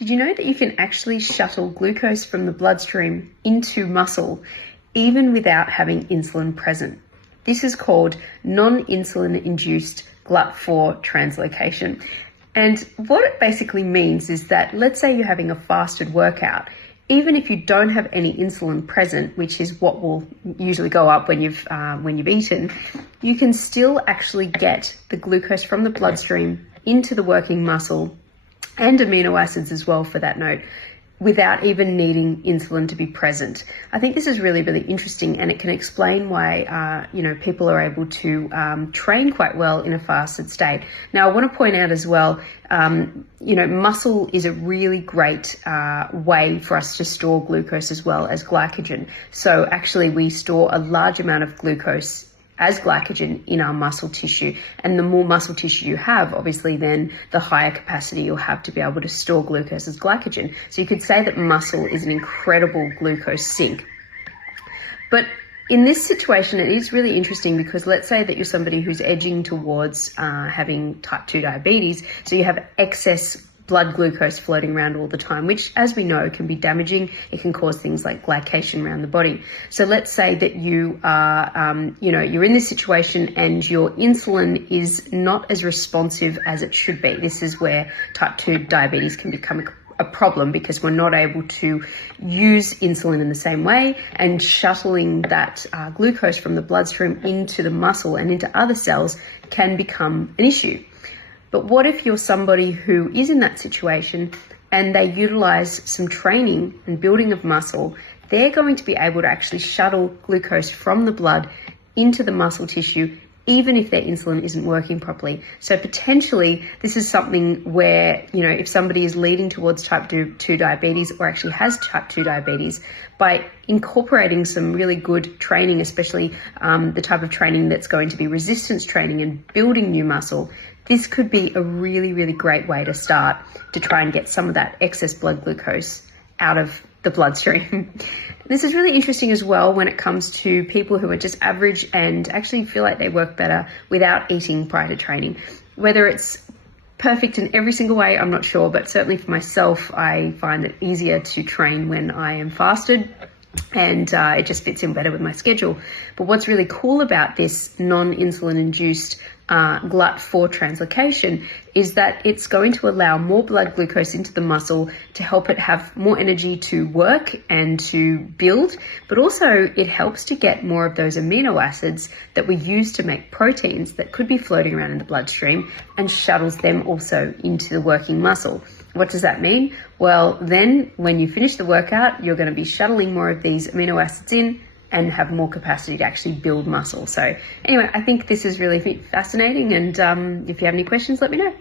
Did you know that you can actually shuttle glucose from the bloodstream into muscle even without having insulin present? This is called non-insulin induced GLUT4 translocation. And what it basically means is that, let's say you're having a fasted workout, even if you don't have any insulin present, which is what will usually go up when you've eaten, you can still actually get the glucose from the bloodstream into the working muscle, and amino acids as well, for that note, without even needing insulin to be present. I think this is really, really interesting, and it can explain why people are able to train quite well in a fasted state. Now, I want to point out as well, muscle is a really great way for us to store glucose as well as glycogen. So actually, we store a large amount of glucose as glycogen in our muscle tissue. And the more muscle tissue you have, obviously, then the higher capacity you'll have to be able to store glucose as glycogen. So you could say that muscle is an incredible glucose sink. But in this situation, it is really interesting because let's say that you're somebody who's edging towards having type 2 diabetes. So you have excess blood glucose floating around all the time, which, as we know, can be damaging. It can cause things like glycation around the body. So let's say that you are, you're in this situation and your insulin is not as responsive as it should be. This is where type 2 diabetes can become a problem, because we're not able to use insulin in the same way, and shuttling that glucose from the bloodstream into the muscle and into other cells can become an issue. But what if you're somebody who is in that situation and they utilize some training and building of muscle? They're going to be able to actually shuttle glucose from the blood into the muscle tissue, even if their insulin isn't working properly. So potentially this is something where, if somebody is leading towards type 2 diabetes, or actually has type 2 diabetes, by incorporating some really good training, especially the type of training that's going to be resistance training and building new muscle, this could be a really, really great way to start to try and get some of that excess blood glucose out of the bloodstream. This is really interesting as well when it comes to people who are just average and actually feel like they work better without eating prior to training. Whether it's perfect in every single way, I'm not sure, but certainly for myself, I find it easier to train when I am fasted, and it just fits in better with my schedule. But what's really cool about this non-insulin induced GLUT4 translocation is that it's going to allow more blood glucose into the muscle to help it have more energy to work and to build, but also it helps to get more of those amino acids that we use to make proteins that could be floating around in the bloodstream, and shuttles them also into the working muscle. What does that mean? Well, then when you finish the workout, you're going to be shuttling more of these amino acids in and have more capacity to actually build muscle. So anyway, I think this is really fascinating, and if you have any questions, let me know.